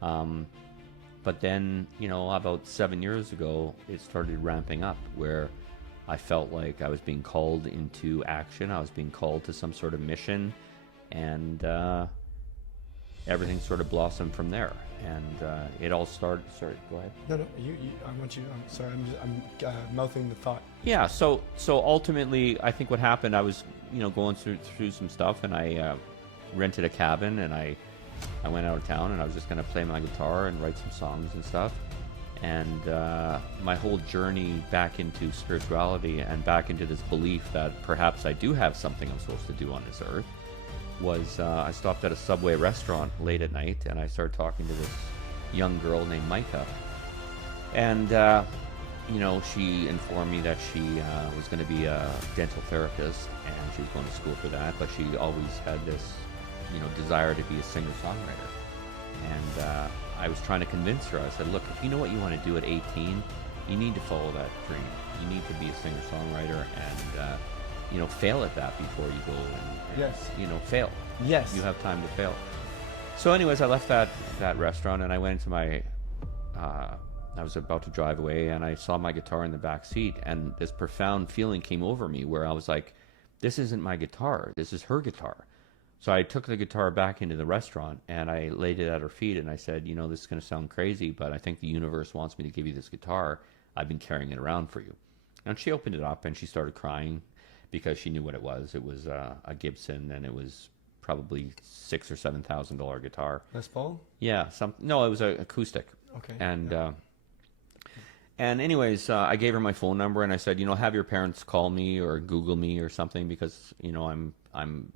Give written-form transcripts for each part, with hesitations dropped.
But then, about 7 years ago, it started ramping up where I felt like I was being called into action. I was being called to some sort of mission, and everything sort of blossomed from there. And it all started. Sorry, go ahead. No, you. I want you. I'm sorry. I'm mouthing the thought. Yeah. So ultimately, I think what happened, I was, going through some stuff, and I rented a cabin, and I went out of town, and I was just going to play my guitar and write some songs and stuff. And my whole journey back into spirituality and back into this belief that perhaps I do have something I'm supposed to do on this earth was I stopped at a Subway restaurant late at night, and I started talking to this young girl named Micah. And, she informed me that she was going to be a dental therapist, and she was going to school for that, but she always had this, desire to be a singer-songwriter. And I was trying to convince her. I said, look, if you know what you want to do at 18, you need to follow that dream. You need to be a singer-songwriter and, fail at that before you go and Yes. fail. Yes. You have time to fail. So anyways, I left that restaurant, and I went into my, I was about to drive away, and I saw my guitar in the back seat, and this profound feeling came over me where I was like, this isn't my guitar, this is her guitar. So I took the guitar back into the restaurant, and I laid it at her feet, and I said, this is going to sound crazy, but I think the universe wants me to give you this guitar. I've been carrying it around for you. And she opened it up, and she started crying because she knew what it was. It was a Gibson, and it was probably $6,000 or $7,000 guitar. Les Paul? Yeah, no, it was an acoustic. Okay. And and anyways, I gave her my phone number, and I said, have your parents call me or Google me or something, because I'm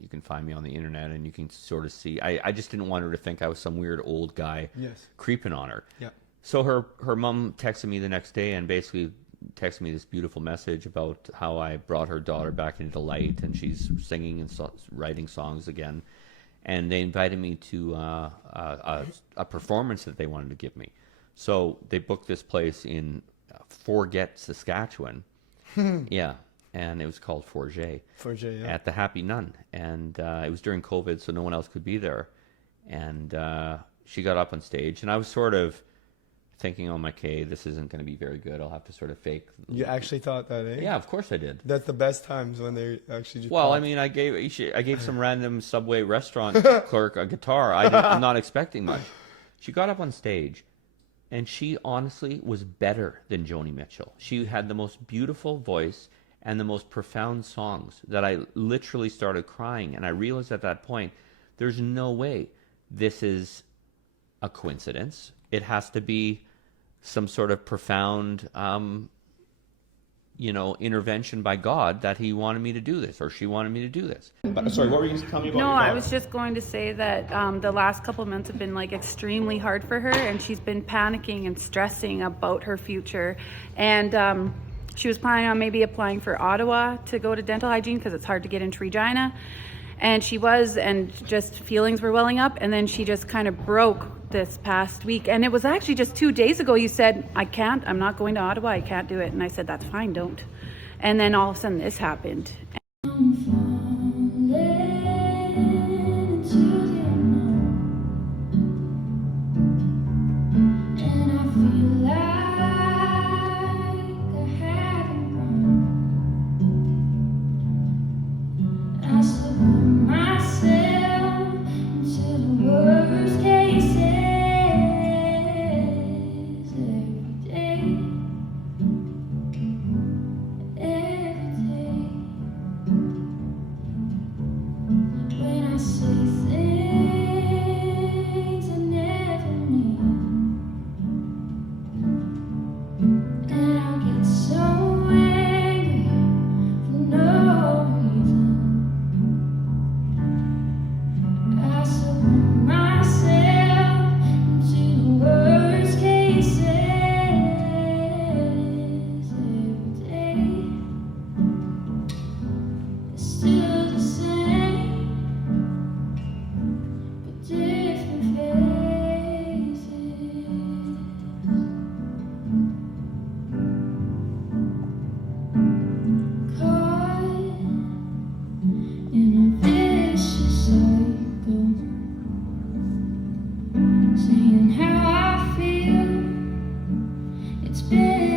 you can find me on the internet, and you can sort of see. I just didn't want her to think I was some weird old guy creeping on her. Yeah. So her mom texted me the next day and basically texted me this beautiful message about how I brought her daughter back into the light, and she's singing and writing songs again. And they invited me to a performance that they wanted to give me. So they booked this place in Forget, Saskatchewan. Yeah. And it was called Forget. Forget, yeah. At the Happy Nun. And it was during COVID, so no one else could be there. And she got up on stage, and I was sort of thinking, oh, okay, this isn't going to be very good. I'll have to sort of fake. You actually thought that, eh? Yeah, of course I did. That's the best times when they actually just Well, pop. I mean, I gave some random Subway restaurant clerk a guitar. I'm not expecting much. She got up on stage, and she honestly was better than Joni Mitchell. She had the most beautiful voice and the most profound songs that I literally started crying. And I realized at that point, there's no way this is a coincidence. It has to be some sort of profound, intervention by God that he wanted me to do this, or she wanted me to do this. Sorry, what were you telling me about? No, your I daughter? was just going to say that the last couple months have been extremely hard for her, and she's been panicking and stressing about her future. And she was planning on maybe applying for Ottawa to go to dental hygiene because it's hard to get into Regina. And she was, and just feelings were welling up. And then she just kind of broke this past week. And it was actually just 2 days ago you said, I'm not going to Ottawa, I can't do it. And I said, that's fine, don't. And then all of a sudden this happened. It's been